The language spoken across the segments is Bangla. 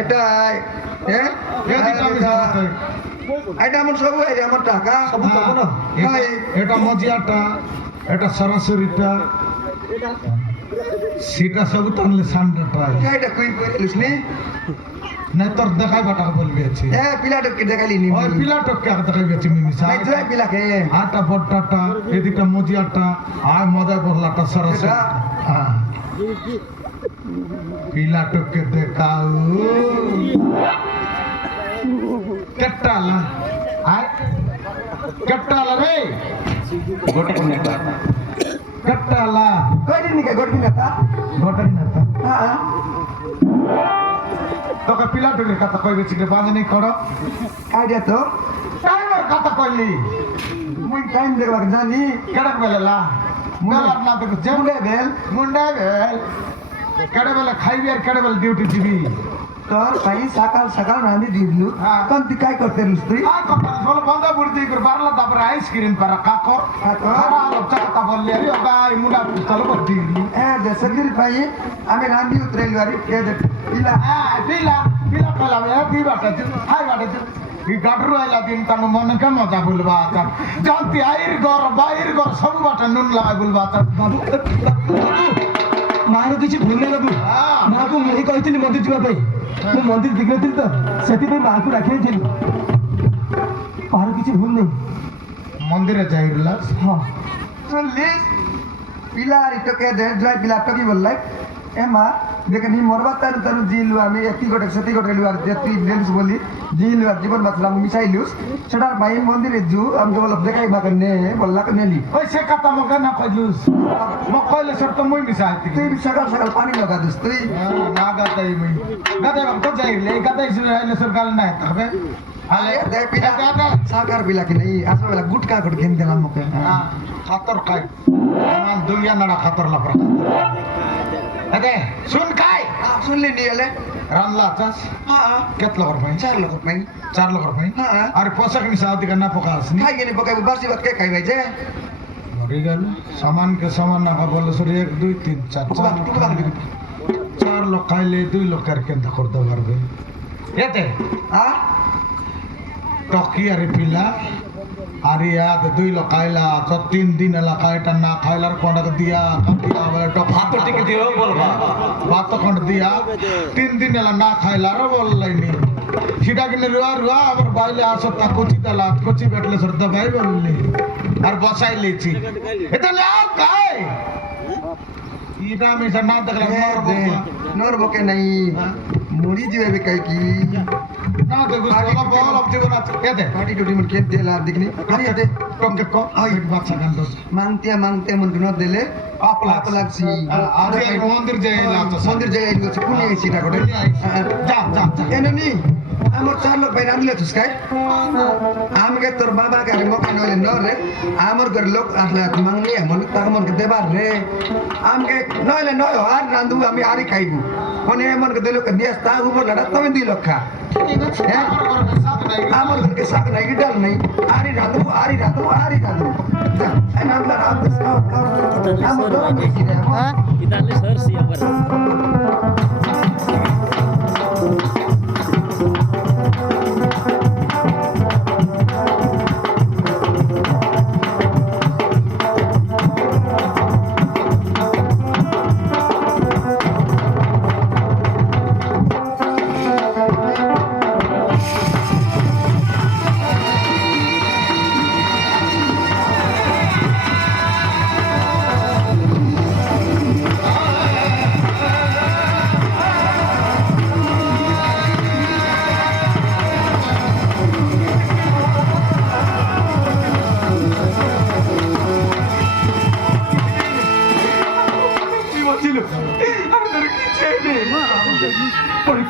এটাই হ্যাঁ এটা আমার সব আমার টাকা এটা মজিয়াটা এটা সরাসরিটা সেটা সব টানলে সান্ডাটা এটা কুইন করে লিস নি না তোর দেখাই বাটা বলবি আছে পিলাটকে দেখালি নি ওই পিলাটকে দেখাই বেছি মিমিসা নাই তুই পিলাকে আটা বড়টাটা এদিকটা মজিয়াটা আর মজা বললাটা সরাসরি হ্যাঁ পিলাটকে দেখাও কেটালা আয় কেটালা রে গোটা কোন একটা কেটালা কয়দিন নিকে গড়বি না তা গোটারি না তা হ্যাঁ তোকে পিলাটুরের কথা কইবেছি রে বাজানি করো কাইডা তো টাইমের কথা কইলি মুই টাইম দেখবার জানি কেডা বেলা মেলার না দেখো মুন্ডে বেল মুন্ডা বেল কেডা বেলা খাইবি আর কেডা বেলা ডিউটি দিবি তোর ভাই সকাল সকাল রাঁধি দিলু হ্যাঁ। কোন তুই কাই করতে রুস তুই আ কথা বল বন্ধ বুড়ি করে বারলা দাবরে আইসক্রিম পারা কাকর আরা লচ্চা কথা বললি আরে গাই মুন্ডা চলো বদি সকিল ভাই আমি রাঁধি উতরেলু আরে কে দে ইলা পিলা পিলা পেলাম দি বাটা হাই বাটা এই গাডরু আইলা দিন তানো মনে কে মজা বলবা তার জানতি বাইর ঘর সব বাটা নুন লাগাই বলবা তার বাবু ମାର କିଛି ଭୁଲ ନାହିଁ ବାବୁ ମାଆକୁ ମୁଁ କହିଥିଲି ମନ୍ଦିର ଯିବା ପାଇଁ ମୁଁ ମନ୍ଦିର ବିଗିନଥିଲି ତ ସେଥିପାଇଁ ମାଆକୁ ଡାକିଥିଲି ମାର କିଛି ଭୁଲ ନାହିଁ মন্দিরে যাইলা ହଁ শুনলিস পিলার ইটোকে দে জয় পিলার তো কি বললাই এ মা দেখে নি মরবা তার তার জিলু আমি একটি গোটে সেটি গোটে লু আর যে তুই ডেন্স বলি জিলু আর জীবন বাঁচলাম মিশাইলুস সেটার ভাই মন্দিরে জু আমি তো বললাম দেখাই বাকে নে বললা নেলি ওই সে কথা মকে না কইলুস মক কইলে সর তো মুই মিশাইতি তুই সকাল সকাল পানি লগা দিস তুই না গাতাই মুই গাতাই বাপ তো যাইলে গাতাই আইলে সর গাল না তবে আরে দে পিলা সাকার পিলা কি নাই আসবে বেলা গুটকা গুট গেন দিলাম মকে খাতর খাই আমার দুইয়া নাড়া খাতর লাপরা আরে শুন খাই শুনলি নি এলে রানলা চাস হ্যাঁ কেত লগর ভাই 4 লক্ষ পাই 4 লগর ভাই হ্যাঁ আর পোশাক নি সাথে না পকাস নি খাই গেনি পকাই বাসি ভাত কে খাই ভাই যে মরি গেল সামান কে সামান না বলে সরি 1 2 3 4 4 লোক খাইলে 2 লোক আর কেন কর দবার গে এতে হ্যাঁ টকি আরে পিলা আরে ইয়াদ 2 লোক খাইলা তো 3 দিন এলা খাইটা না খাইলার কোনটা দিয়া কাটিয়া বলে টক ভাত টিকে দিও বলবা ভাত কোন দিয়া 3 দিন এলা না খাইলার বললাইনি সেটা কিনে রুয়া আবার বাইলে আসো তা কচি দালা কচি বেটলে সরদা ভাই বললি আর বসাই লেছি এটা নাও কাই এটা আমি না দেখলাম নর বকে নাই মরি যাবে কাই কি না দেখো সব বল অব জীবন আছে এতে পার্টি টুটি মন কেন দেলা দেখনি আরে এতে টঙ্কে কো আই বাচ্চা গান দোস মাংতে মন ন দিলে পাপ লাগছি আর এই মন্দির যে লাগছে মন্দির যাই গেছে কোনি আইছি না গোটে যা যা যা এননি আমার 4 লোক ভাই রাঁধলে তুই কাই আমাকে তোর বাবা কে মকে নইলে ন রে আমার ঘর লোক আসলে মাংনি মন তার মন কে দেবার রে আমাকে নইলে নয় আর রাঁধু আমি আরি খাইবু কোনে মন কে দিল কে দিয়াস তা উপর লড়া তুমি 2 লক্ষ আমার ঘর কে সাথ নাই ডাল নাই আরি রাঁধু যা এই নামটা রাত খাও আমার তো হ্যাঁ কিতালে স্যার সিয়াবার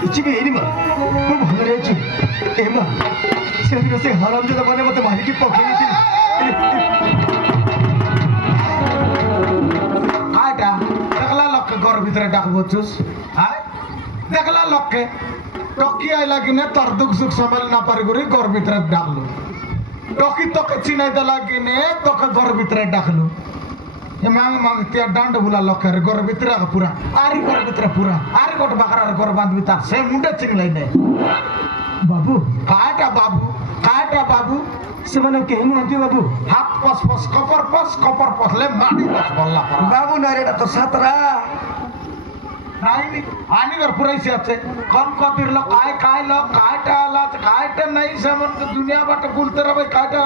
କିଛି ବି ହେଇନି ମା ମୁଁ ଭଲରେ ଅଛି ଏ ମା ସେଦିନ ସେ ହରାମଜାଦା ମାନେ ମତେ ମାରିକି ପକେଇ ଦେଇଥିଲେ আয়টা দেখলা লোককে ঘর ভিতরে ডাকবছুস আয় দেখলা লোককে টকি আইলা কিনে তার দুঃখ সুখ সামাল না পারি করে ঘর ভিতরে ডাকলো টকি তোকে চিনাই দেলা কিনে তোকে ঘর ভিতরে ডাকলো ଏ ମାଙ୍ଗ ତିଆ ଡାଣ୍ଡ ବୁଲା ଲକ୍ଷରେ ଘର ଭିତରେ ପୁରା ଆରି ଘର ଭିତରେ ପୁରା ଆରି ଗୋଟେ ବାହାରେ ଘର ବାନ୍ଧିବି ତାର ସେ ମୁଣ୍ଡ ଚିଙ୍ଗলাই ନାହିଁ ବାବୁ କାଟା ବାବୁ ସେମାନେ କେହି ନୁହନ୍ତି ବାବୁ। ହାତ ପସ୍ କପର ପସଲେ ମାଡ଼ି ବସ୍ বললা বাবু নয় রে, এটা তো সাতরা। नाही आणि घर पुरायची আছে कम कतिर लोक काय लोक कायटा आला कायटा नाही समन दुनिया बाट बोलते रे भाई कायटा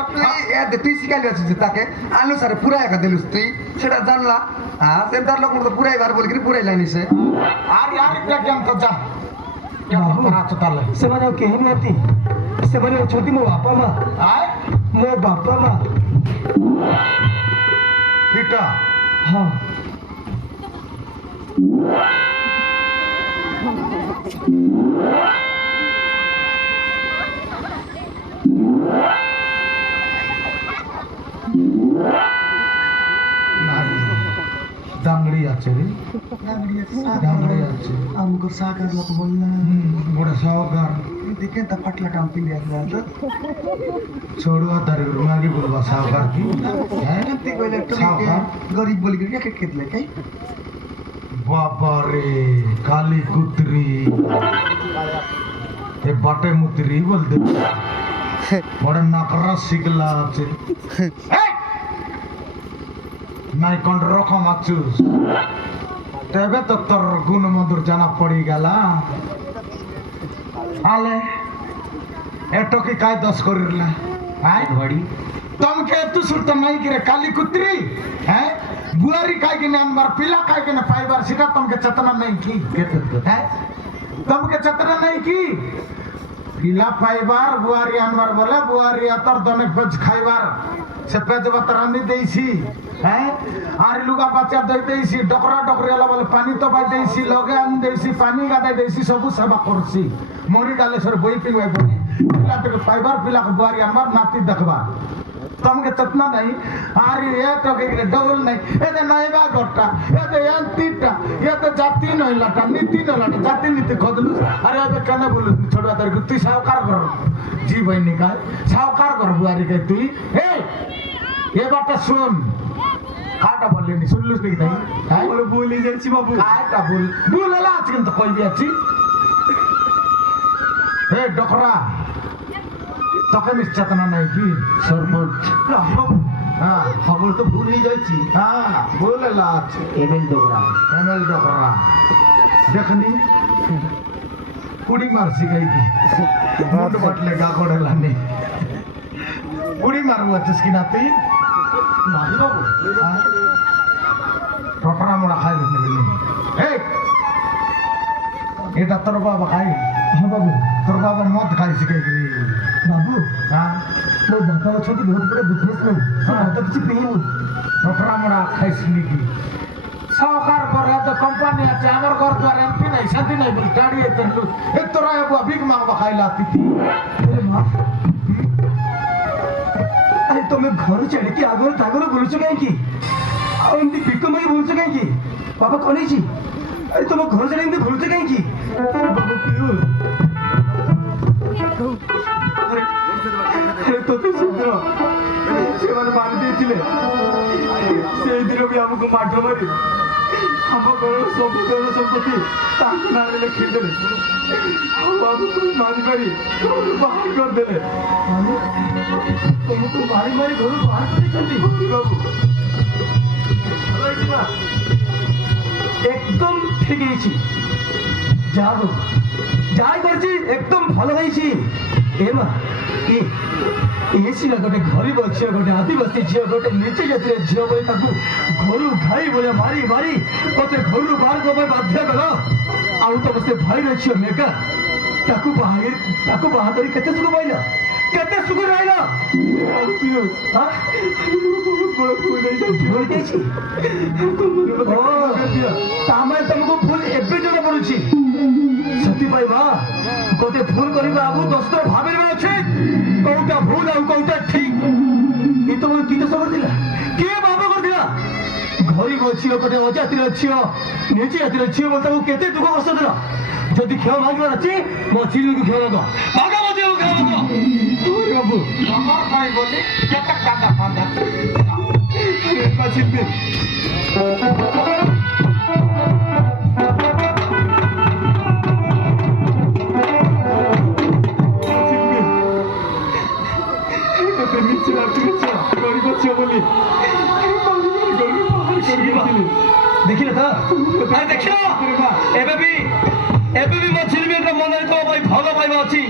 তুই শিখাইলি আছিস তাকে আলু সারে পুরাই একা দিলিস তুই, সেটা জানলা। হ্যাঁ সেন্টার লোক তো পুরাইবার বলি কি পুরাই লাইনি সে। আর यार क्या केम तो जा क्या परा चताले ସେମାନେ ଆଉ କେହି ନୁହନ୍ତି। ସେମାନେ ଅଛନ୍ତି ମୋ ବାପା ମା। आय ମୋ ବାପା ମା। बेटा ହଁ दांगड़ी আছে রে दांगड़ी আছে আমগো সাকার লোক বললা বড় সাওগার দেখে তা পাটলা টাম পিলি আসলা তো छोड़वा तारे मागी बोलवा सावकार की हैं তুই কইলে তুই সাওগার গরিব বলি কি কে কেতলে কাই बाबा रे काली कुतरी ये बाटे मुतरी बोलते बड़े नकरा सिगला আছে নাই কোন রকম আছুস তবে তো তোর গুণ মধুর জানা পড়ি গেলা আলে এটো কি কায় দশ করিলা হ্যাঁ বাড়ি তমকে তু সুরত নাই কিরে কালি কুত্রি হ্যাঁ বুয়ারি কাই কিনে আনবার পিলা কাই কিনে পাইবার সেটা তমকে চেতনা নাই কি হ্যাঁ তমকে চেতনা নাই কি পিলা পাইবার বুয়ারি আনবার বলে বুয়ারি আতর দনে পেজ খাইবার সে পেজ বাত রান্ধি দেইছি হ্যাঁ আর লুগা বাচ্চা দই দেইছি ডকরা ডকরি আলা বলে পানি তো বাই দেইছি লগে আন দেইছি পানি গাদাই দেইছি সবু সেবা করছি মরি গালে সর বই পিলবাই বলে পিলা থেকে পাইবার পিলা বুয়ারি আনবার নাতি দেখবার तमके चतना नहीं आरी ये तो के डबल नहीं ये तो नयबा गोटा ये तो यांतीटा ये तो जाति नहीं लटा नीति नहीं लटा जाति नीति खोदलु अरे अबे कने बोलु छोड़वा दर तू सावकार कर जी बहनी का सावकार कर बुआरी के तू ए ये बात सुन काटा बोलले नहीं सुनलुस नहीं नहीं हां বলে বলে যাচ্ছি বাবু। काटा बोलला आज কিন্তু কইবি আছি ए डकरा তোকে নিশ্চেতনা নাই কি সরপঞ্চ হ্যাঁ খবর তো ভুল হয়ে যাচ্ছি। হ্যাঁ বলে লাচ এমএল ডোগরা এমএল ডকরা দেখনি কুড়ি মারছি গাই কি মুন্ড বটলে গা কড়েলানি কুড়ি মারবো আছিস কি না তুই নাহি বাবু টকরা মোড়া খাই নেবি এই এটা তোর বাবা খাই হ্যাঁ বাবু। তোর বাবা মদ খাইছি কে বাবু হ্যাঁ ମୋ ବାପା ଅଛନ୍ତି ବହୁତ ବଡ଼ ବିଜନେସମ୍ୟାନ୍। ସେ ମଦ କିଛି ପିଇନି। টকরা মোড়া খাইছি নাকি সরকার করে তো কোম্পানি আছে আমার ঘর দ্বার এমপি নাই শান্তি নাই বলি গাড়ি এত এ তোরা বুয়া বিগ মাগবা খাইলা তিতি ଆରେ ମା ଆରେ ତମେ ଘର ଛାଡ଼ିକି ଆଗରୁ ତାଗରୁ ବୁଲୁଛ କାହିଁକି? ଆଉ ଏମିତି ଭିକ ମାଗି ବୁଲୁଛ କାହିଁକି? ବାବା କଣ ହେଇଛି? ଆରେ ତମ ଘର ଛାଡ଼ି ଏମିତି ବୁଲୁଛ କାହିଁକି? ବାବୁ ପିୟୁଷ ଆରେ ତୋତେ ଶୀଘ୍ର ସେମାନେ ମାରି ଦେଇଥିଲେ। ସେଇଦିନ ବି ଆମକୁ ମାଠ ମାରି ଆମ ଘରର ସବୁ ଧନ ସମ୍ପତ୍ତି ତାଙ୍କ ନାଁରେ ଲେଖିଦେଲେ। ଆଉ ଆମକୁ ମାରି ମାରି ଘରୁ ବାହାର କରିଦେଲେ। ତମକୁ ମାରି ମାରି ଘରୁ ବାହାର କରିଛନ୍ତି ବାବୁ। একদম ঠিক হয়েছি। যা হোক যাই করছি একদম ভালো হয়েছি। এ মা ଏ ସିନା ଗୋଟେ ଗରିବ ଝିଅ ଗୋଟେ ଆଦିବାସୀ ଝିଅ ଗୋଟେ ନିଚ ଜାତିର ଝିଅ ବୋଲି ତାକୁ ଘରୁ ଘାଇ ଭଳିଆ ମାରି ମାରି ମତେ ଘରୁ ବାହାର ଦେବା ପାଇଁ ବାଧ୍ୟ କଲ। ଆଉ ତମ ସେ ଭାଇର ଝିଅ ମେଘା ତାକୁ ବାହା କରି କେତେ ସୁଖ ପାଇଲ, କେତେ ସୁଖ ରହିଲ? ପିୟୁଷ ତାମାନେ ତମକୁ ଭୁଲ ଏବେ ଜଣା ପଡୁଛି। ସେଥିପାଇଁ ମା ଗୋଟେ ଭୁଲ କରିବା ଆଗରୁ 10 ଥର ଭାବିବା ଅଛି କୋଉଟା ଭୁଲ ଆଉ କୋଉଟା ଠିକ। ଏ ତମର କି ଦୋଷ କରିଥିଲା? କିଏ ବାପ କରିଥିଲା? ଗରିବ ଝିଅ ଗୋଟେ ଅଜାତିର ଝିଅ ନିଜ ଜାତିର ଝିଅ ବୋଲି ତାକୁ କେତେ ଦୁଃଖ କଷ୍ଟ ଦେଲ। ଯଦି କ୍ଷମା ମାଗିବାର ଅଛି ମୋ ଝିଅକୁ କ୍ଷମା ମାଗ। ମାଗ ମୋ ଝିଅକୁ କ୍ଷମା ମାଗ। ବାବୁ ନମ୍ବର ପାଇ ବୋଲି କେତେ କାନ୍ଦା ଫାନ୍ଦା ମାଛ শিল্পী ଦେଖିଲେ ତ ଆରେ ଦେଖିଲ ଏବେ ବି ମୋ ଝିଲମିର ମନରେ ତମ ପାଇଁ ଭଲ ପାଇବା ଅଛି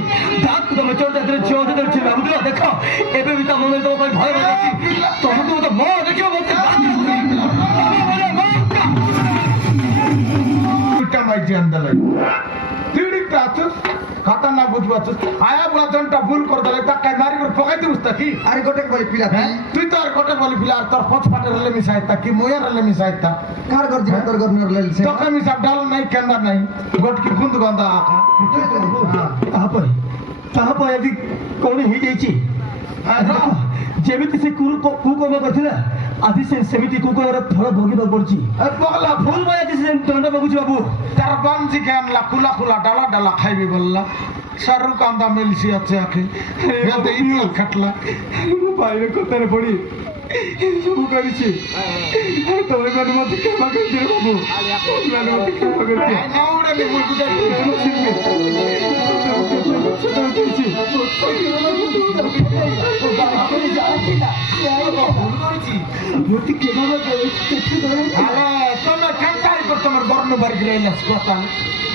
ଯାହାକୁ ତମେ ଚୋର ଜାତିରେ ଝିଅ ଯେତେବେଳେ ଝିଲ ଭାବୁଥିଲ ଦେଖ ଏବେ ବି ତା ମନରେ ତମ ପାଇଁ ଭୟ ଅଛି ତମକୁ ତ ମୋ ଦେଖିବ ମତେ দুইটা মাইজি আন্দালাই তিড়ি কাচুস খাতা না বুঝবাচুস আয়া বুড়া জনটা ভুল করে দিলে তাকে মারি করে পকাই দিবস তা কি আরে গোটে বলি পিলা হ্যাঁ তুই তো আর কোটে বলি ফিলা আর তোর পছ পাটে রেলে মিশাইতা কি ময়ার রেলে মিশাইতা কার ঘর দিবা তোর ঘর নর লেলছে তোকে মিশা ডাল নাই কেন্দা নাই গোট কি গুন্দ গন্ধা আকা ତାପରେ ଆଜି କଣ ହେଇଯାଇଛି ଯେମିତି ସେ କୁକର୍ମ କରିଥିଲା ଆଜି ସେ ସେମିତି କୁକର୍ମର ଫଳ ଭୋଗିବାକୁ ପଡୁଛି পগলা ଭୁଲ ଭାଇ ଆଜି ସେ ଦଣ୍ଡ ଭୋଗୁଛି ବାବୁ তার বামজি কে আনলা খুলা খুলা ডালা ডালা খাইবি বললা সরু কান্দা মিলছি আছে আকে এতে ইনি খাটলা ମୁଁ ଭାଇର କଥାରେ ପଡି ସବୁ କରିଛି ତମେ ମାନେ ମତେ କ୍ଷମା କରିଦିଅ ବାବୁ ମାନେ ମତେ କ୍ଷମା କରିଦିଅ নাউড়ে নি মুই বুঝাই আরে তুমি কেনটাই কর তোমার গর্ন বাড়ি গেলাস কথা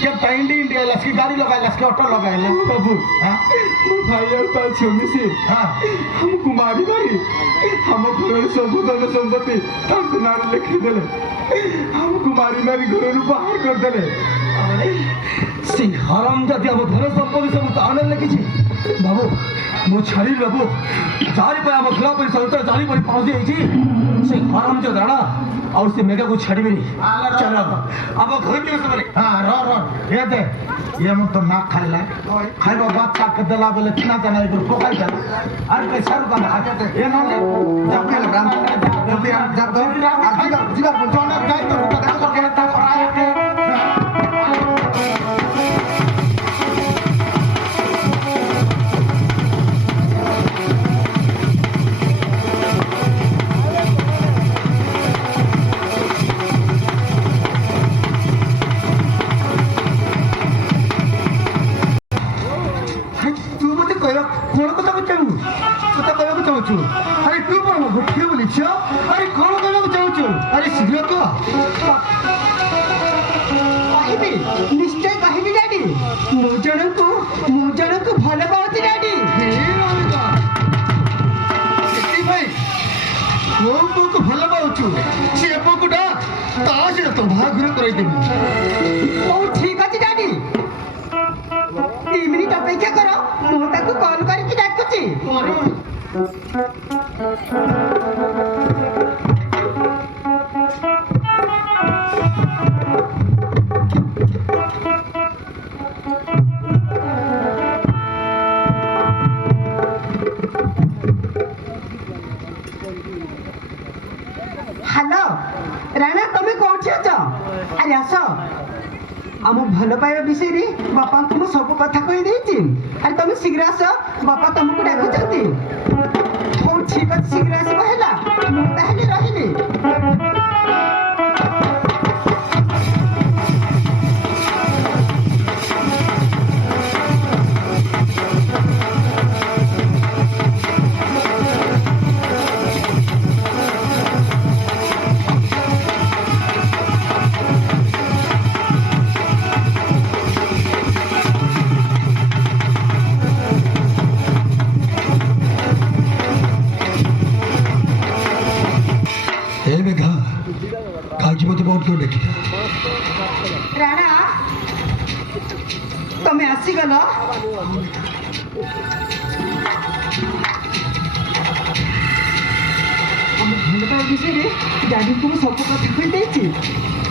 কেনটা ইন্ডিয়া লাস কি গাড়ি লাগাইলাস কি অটো লাগাইলা বাবু হ্যাঁ ଭାଇ ଆଉ ତା ଝିଅ ମିଶି হ্যাঁ ଆମକୁ ମାରି ମାରି ଆମ ଘରର ସବୁ ଧନ ସମ୍ପତ୍ତି ତାଙ୍କ ନାଁରେ ଲେଖିଦେଲେ ଆମକୁ ମାରି ମାରି ଘରରୁ ବାହାର କରିଦେଲେ ସେ ହରାମ ଜାତି ଆମ ଧନ ସମ୍ପତ୍ତି ସବୁ ତା ନାଁରେ ଲେଖିଛି ବାବୁ ମୁଁ ଛାଡ଼ିବି ବାବୁ ଚାରି ପାଇଁ ଆମ ଖେଳ ପାଇଁ ସହିତ ଚାରି ପାଇଁ ପହଞ୍ଚି ଯାଇଛି ସେ ହରାମ ଯୋ ଦାଣା ଆଉ ସେ ମେଘାକୁ ଛାଡ଼ିବେନି ଚାଲ ଆମ ଘରକୁ ସେମାନେ হ্যাঁ র এ দে ये मत तो ना खाइला खाइबा बादशाह के दला बोले चिना जाना इधर कोकाई जाना अरे के सर का हाथ ये ना যা খেল রাম জলদি যা তো আর জিবা जोने गाय तो रुका तो के ता कराया के ତୁ ମତେ କହିବା କଣ କଥା ଚାହୁଁଛୁ ତତେ କହିବାକୁ ଚାହୁଁଛୁ ଆରେ ତୁ କଣ ଗୋଟିଏ ବୋଲି ଝିଅ ଆରେ କଣ କହିବାକୁ ଚାହୁଁଛୁ ଆରେ ଶୀଘ୍ର କହ କହିବି ନିଶ୍ଚୟ କହିବି ଡାଡି ମୁଁ ଜଣଙ୍କୁ ଭଲ ପାଉଛି ଡାଡି ସେଥିପାଇଁ କୋଉ ପୁଅକୁ ଭଲ ପାଉଛୁ ସେ ପୁଅକୁ ଡାକ ତା ସହିତ ତ ବାହାଘର କରାଇଦେବି ହଉ ଠିକ ଅଛି ଡାଡି 2 ମିନିଟ ଅପେକ୍ଷା କର ମୁଁ ତାକୁ କଲ କରିକି ଡାକୁଛି ହ୍ୟାଲୋ ରାଣା ତମେ କୋଉଠି ଅଛ ଆରେ ଆସ ଆମ ଭଲ ପାଇବା ବିଷୟରେ ବାପାଙ୍କୁ ମୁଁ ସବୁ କଥା କହିଦେଇଛି ଆରେ ତମେ ଶୀଘ୍ର ଆସ ବାପା ତମକୁ ଡାକୁଛନ୍ତି ହଉ ଠିକ ଅଛି ଶୀଘ୍ର ଆସିବ ହେଲା ମୁଁ ତାହେଲେ ରହିଲି ଏ ମେଘା କାହିଁକି ମତେ ବହୁତ କେଉଁ ଦେଖିଲା ରାଣା ତମେ ଆସିଗଲ ଆମ ଭଲ ପାଇବା ବିଷୟରେ ଡାଡିଙ୍କୁ ମୁଁ ସବୁ କଥା କହିଦେଇଛି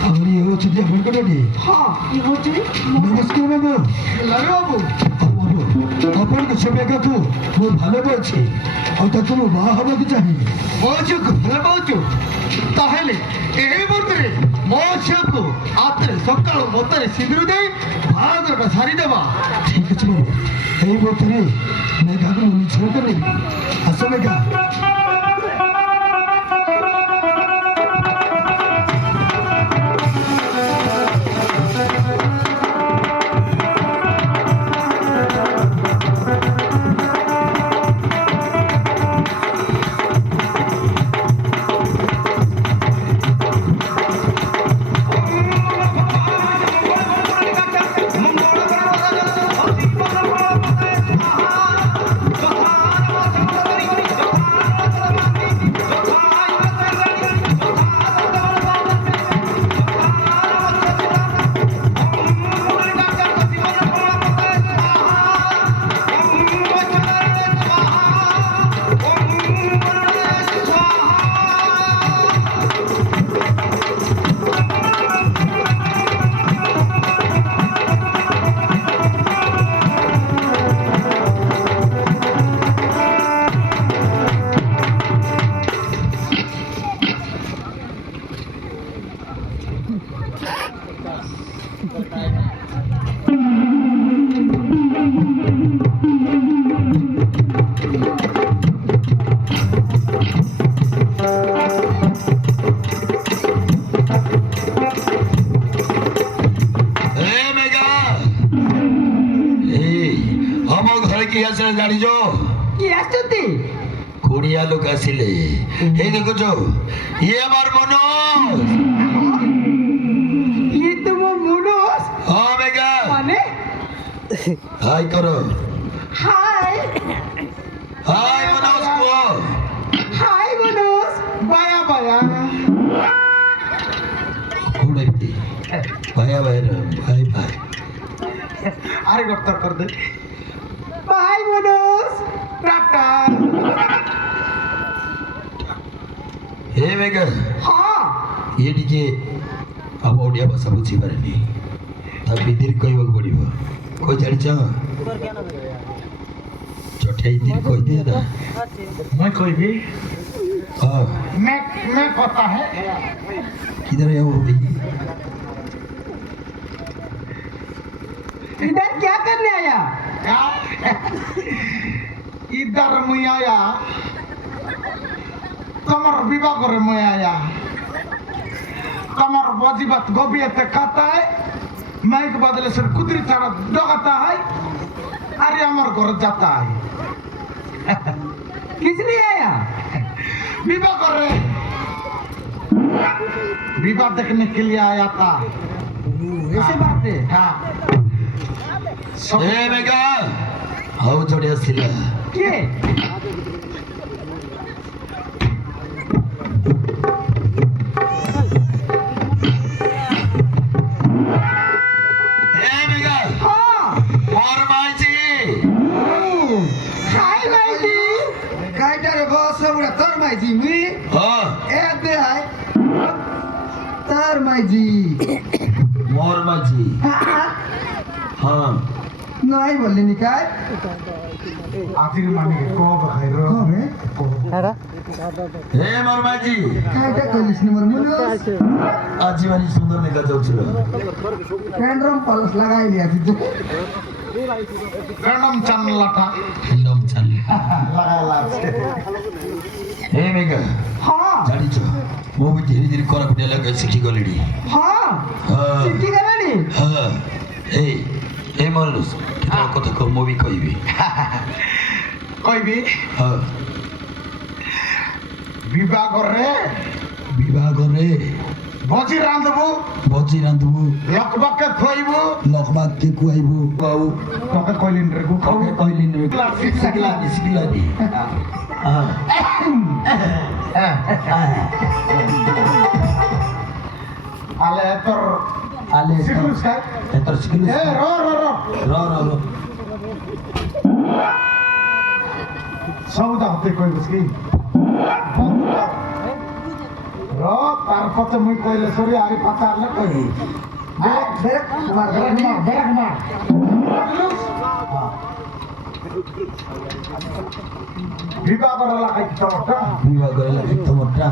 ଆମର ଇଏ ହେଉଛନ୍ତି ଆପଣଙ୍କ ଡାଡି ହଁ ଇଏ ହଉଛି ନମସ୍କାର ବାବୁ बाबू ବାବୁ ଆପଣଙ୍କ ସେ ମେଘାକୁ ମୁଁ ଭଲ ପାଉଛି ଆଉ ତାକୁ ମୁଁ ବାହା ହେବାକୁ ଚାହେଁ ମୋ ଝିଅକୁ ଭଲ ପାଉଛୁ ତାହେଲେ ଏହି ମୁହୂର୍ତ୍ତରେ ମୋ ଝିଅକୁ ହାତରେ ସକାଳୁ ମତରେ ସିନ୍ଦୁର ଦେଇ ବାହାଘରଟା ସାରିଦେବା ଠିକ ଅଛି ବାବୁ ଏଇ ମୁହୂର୍ତ୍ତରେ ମେଘାକୁ ମୁଁ ନିଶ୍ଚୟ କରିବି ଆସ ମେଘା কি আছে জানিছ কি আসছতি কোড়িয়া লোক আসিলে এই দেখুছ ইয়ে আমার মনোজ ই তুমি মুনুস হ্যাঁ মেঘা মানে হাই করো হাই হাই মনোজ কুহ হাই মুনুস বায়া বায়া কোড়াইতে ভাইয়া ভাইরা ভাই ভাই আরে গর্তা কর দে বাই মুনুস টাটা হে মেঘা হ্যাঁ ଇଏ ଟିକେ ଆମ ଓଡ଼ିଆ ଭାଷା ବୁଝିପାରେନି ତା ବିଧିରେ କହିବାକୁ ପଡ଼ିବ କହି ଜାଣିଛ ଚଠେଇ ଦିନ କହିଦିଏ ନା मैं कोई भी ହଁ मैं कहता है किधर है वो भाई इधर क्या करने आया क्या इधर मुई आया তোমার বিবাহ করে মুই আয়া তোমার বাজিবাত গবিয়াতে खाता है माइक बदले सर कुदरी चारा डगाता है अरे আমার घर जाता है किस लिए आया विवाह कर रहे विवाह देखने के लिए आया था ऐसे बात है हाँ ଏ ମେଘା ହଉ ଚଢ଼ି ଆସିଲା କିଏ ଏ ମେଘା ହଁ ମୋର ମାଇଛି হাই মাইজি কাইটারে বস উড়া তোর মাইজি মুই হ্যাঁ এ দে হাই তোর মাইজি মোর মাইজি হ্যাঁ নাই বললি নি কাই আজির মানে কব খাইরো কবে হে মোর মাইজি কাইটা কইলিস নি মোর মুনুস আজি মানে সুন্দর দেখা যাচ্ছিল ক্যান্ড্রম পলস লাগাইলি আজি তো গণম চানলাটা ক্যান্ড্রম চাল লাগাইলা আছে হে মেঘা হ্যাঁ জানিছ ମୁଁ ବି ଧୀରେ ଧୀରେ କୋରାପୁଟିଆ ଲାଗା ଶିଖିଗଲିଣି হ্যাঁ ହଁ ଶିଖି ଗଲାଣି ହଁ ଏଇ ଏ ମନୋଜ କେତେବେଳେ କଥା କହ ମୁଁ ବି କହିବି কইবি ହଁ বিবাহ করে ବିବାହରେ ଭୋଜି ରାନ୍ଧବୁ ଭୋଜି ରାନ୍ଧିବୁ ଲୋକବାକେ ଖୋଇବୁ ଲୋକବାକକେ ଖୁଆଇବୁ ଆଉ ତୋକେ କହିଲିନି ରେ ଗୁ କବେ କହିଲିନି ଶିଖିଲାନି ଶିଖିଲାନି আলে তোর আলে শিখলুস খাই এতর শিখিলু এ র র র র সবুদা হতে কইবস কি র তার পথে মুই কইলে সরি আরে পাতা আলে কইবি বিবাহ করা লাগাই তোরটা বিবাহ করে লাগে তোমারটা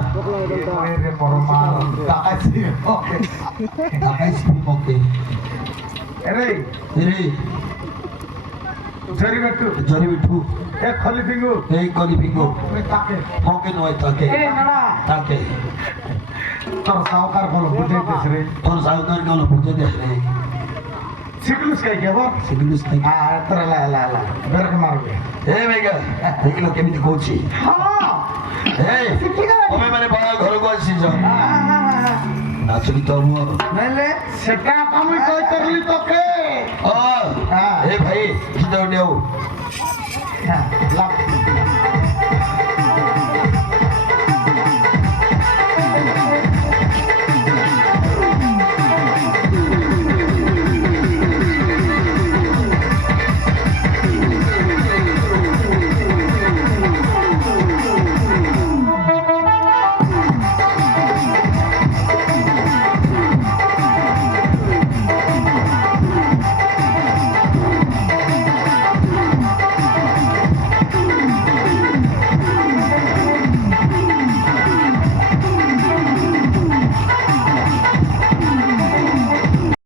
রে পরমা তাকাইছি ওকে আকাইছি ওকে রে রে জরি বেটু জনি বিঠু এ খলি পিঙ্গু এই কলি বিঙ্গো ওই তাকে ওকে নয় তাকে এ নানা তাকে তোর সাউকার বল বুঝাইতেছ রে তোর সাউকার গেল বুঝে দে রে শিখলুস কাই কেবল শিখিলু তাই তোর লা লা লা বেরক মারবে ଏ ମେଘା ଦେଖିଲ କେମିତି କହୁଛି হ্যাঁ ଶିଖି ଗଲାଣି ତମେ ମାନେ ବାହା ଘରକୁ ଆସିଛ ନାଚ ଗୀତ ମୁଁ ନହେଲେ সেটা আমি কই করলি তোকে ଏ ଭାଇ ଗୀତ ଗୋଟେ ଆଉ লাভ